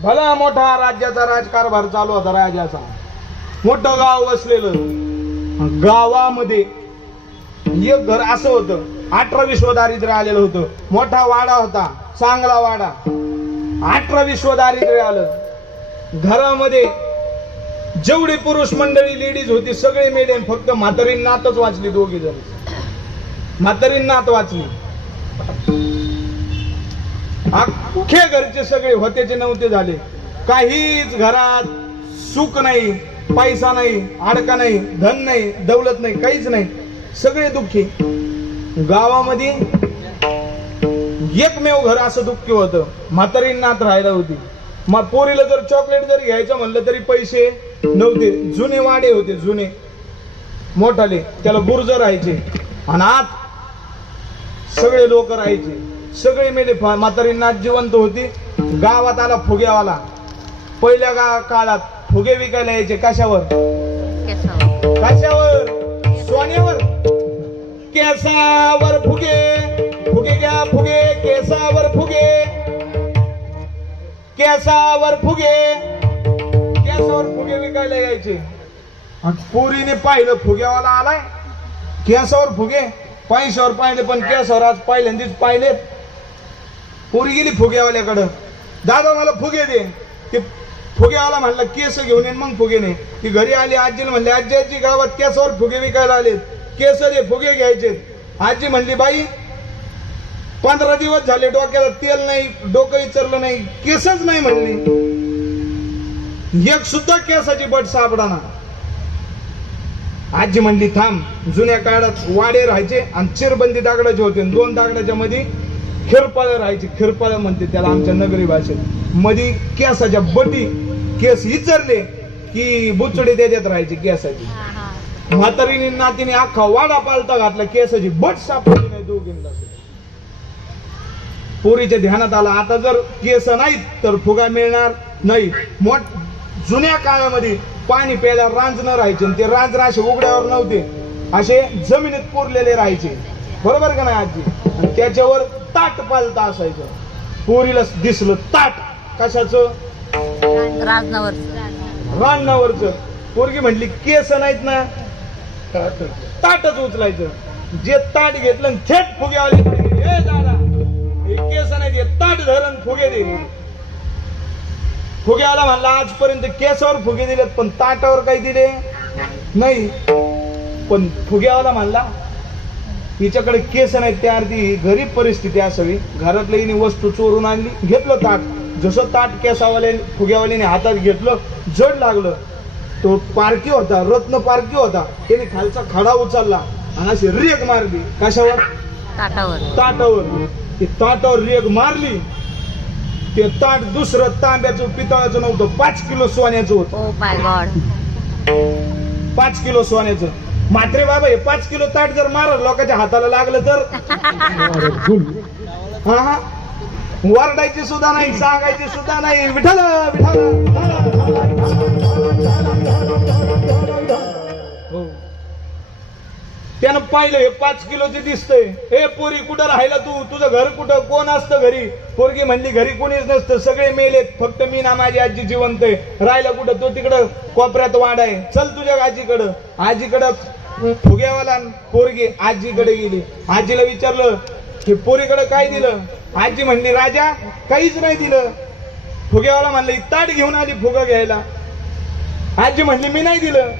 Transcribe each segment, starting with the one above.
भला मोठा राज्याचा राजकारभार चालू होता राजाचा. मोठं गाव वसलेलं. गावामध्ये एक घर असं होतं, 18-20 दारिद्र्य आलेलं होतं. मोठा वाडा होता, चांगला वाडा. 18-20 दारिद्र्य आलं. घरामध्ये जेवढी पुरुष मंडळी लेडीज होती सगळे मेले, फक्त म्हातारीन नातच वाचली. दोघी जण म्हातारीन नात वाचली. अख्खे घरचे सगळे होतेचे नव्हते झाले. काहीच घरात सुख नाही, पैसा नाही, अडका नाही, धन नाही, दौलत नाही, काहीच नाही. सगळे दुःखी. गावामध्ये एकमेव घर असं दुःखी होतं, म्हातारीन नात राहायला होती. मग पोरीला जर चॉकलेट जरी घ्यायचं म्हणलं तरी पैसे नव्हते. जुने वाडे होते, जुने मोठाले, त्याला बुर्ज राहायचे. आणि आत सगळे लोक राहायचे. सगळे मेले. म्हातारीन नात जिवंत होती. गावात आला फुग्यावाला. पहिल्या काळात फुगे विकायला यायचे. कशावर? कशावर? सोन्यावर. केसावर फुगे, फुगे घ्या फुगे, केसावर फुगे, केसावर फुगे, केसावर फुगे विकायला यायचे. आणि पोरीने पाहिलं फुग्यावाला आलाय, केसावर फुगे. पैशावर पाहिले पण केसावर आज पहिल्यांदाच पाहिले. पोरी गेली फुग्यावाल्याकडं. दादा मला फुगे दे. ते फुग्यावाला म्हणला केस घेऊन येईन मग फुगे नाही. ती घरी आली. आजीला म्हणले आजी आजी गावात केसावर फुगे विकायला आलेत, केस दे, फुगे घ्यायचे. आजी म्हणली बाई 15 दिवस झाले डोक्याला तेल नाही, डोकं इचरलं नाही, केसच नाही म्हणली. एक सुद्धा केसाची बट सापडाना. आजी म्हणली थांब. जुन्या काळात वाडे राहायचे आणि चिरबंदी दगडाचे होते. 2 दगडाच्या मध्ये खिरपाळ राहायची. खिरपाळ म्हणते त्याला आमच्या नगरी भाषेत. मध्ये केसाच्या बटी, केस इचरले की बुचडे त्याच्यात राहायचे केसाची. म्हातारीने नातीने अख्खा वाडा पालता घातला, केसाची बट सापडली नाही दोघींना. पोरीच्या ध्यानात आला आता जर केस नाहीत तर फुगा मिळणार नाही. जुन्या काळामध्ये पाणी प्यायला रांजणं राहायचे. ते रांजण असे उघड्यावर नव्हते, असे जमिनीत पुरलेले राहायचे. बरोबर का नाही आजी? आणि त्याच्यावर ताट पालता असायचं. पोरीला दिसलं ताट. कशाचं? रांजणावरच. पोरगी म्हणली केस नाहीत ना, ताटच उचलायचं. जे ताट घेतलं थेट फुग्यावाली हे दादा हे केस नाही, ताट धरण फुगे दे. फुग्याला म्हणला आजपर्यंत केसावर फुगे दिलेत पण ताटावर काही दिले नाही. पण फुग्यावाला म्हणला हिच्याकडे केस नाहीत, त्या अर्थी गरीब परिस्थिती असावी. घरातलं हिने वस्तू चोरून आणली, घेतलं ताट. जसं ताट केसावाले फुग्यावाल्याने हातात घेतलं, जड लागलं. तो पारखी होता, रत्न पारखी होता. त्याने खालचा खडा उचलला आणि अशी रेग मारली. कशावर? ताटावर. ते ताटावर रेग मारली. ते ताट दुसरं तांब्याचं पितळाचं नव्हतं, 5 किलो सोन्याचं होतं. 5 किलो सोन्याचं. मात्रे बाबा हे 5 किलो ताट जर मारलं लोकांच्या हाताला लागलं तर हा वरडायची सुद्धा नाही, सांगायची सुद्धा नाही. विठ्ठल त्यानं पाहिलं हे 5 किलोचे दिसतंय. हे पोरी कुठं राहायला तू? तुझं घर कुठं? कोण असतं घरी? पोरगी म्हणली घरी कोणीच नसतं, सगळे मेलेत, फक्त मी ना माझी आजी जिवंत आहे. राहायला कुठं? तो तिकडं कोपऱ्यात वाडा आहे, चल तुझ्या आजीकडं. आजीकडं फुग्यावाला पोरगी आजीकडे गेली. आजीला विचारलं की पोरीकडे काय दिलं? आजी म्हणली राजा काहीच नाही दिलं. फुग्यावाला म्हणलं ताट घेऊन आली फुगा घ्यायला. आजी म्हणली मी नाही दिलं.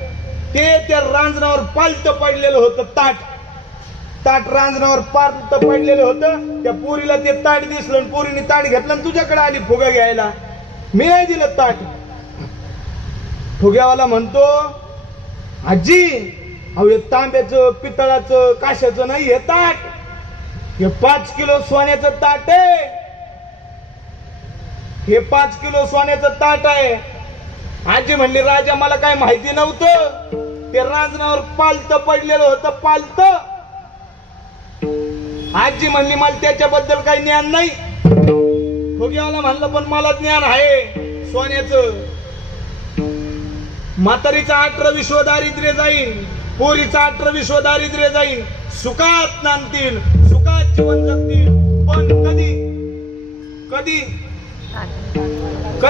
ते त्या रांजणावर पालत पडलेलं होतं ताट. ताट रांजणावर पालत पडलेलं होतं. त्या पोरीला ते ताट दिसलं, पोरीने ताट घेतलं आणि तुझ्याकडे आली फुगा घ्यायला. मी नाही दिलं ताट. फुग्यावाला म्हणतो आजी अहो हे तांब्याचं पितळाचं काशाचं नाही, हे ताट हे 5 किलो सोन्याचं ताट आहे. हे 5 किलो सोन्याचं ताट आहे. आजी म्हणली राजा मला काय माहिती नव्हतं. ते रांजणावर पालत पडलेलं होतं, पालत. आजी म्हणली मला त्याच्याबद्दल काही ज्ञान नाही. फुग्यावाला म्हणलं पण मला ज्ञान आहे सोन्याचं. म्हातारीचा 18 दारिद्र्य जाईल, पोरीचा 18 दारिद्र्य जाईल. सुखात नांदतील, सुखात जीवन जगतील, पण कधी कधी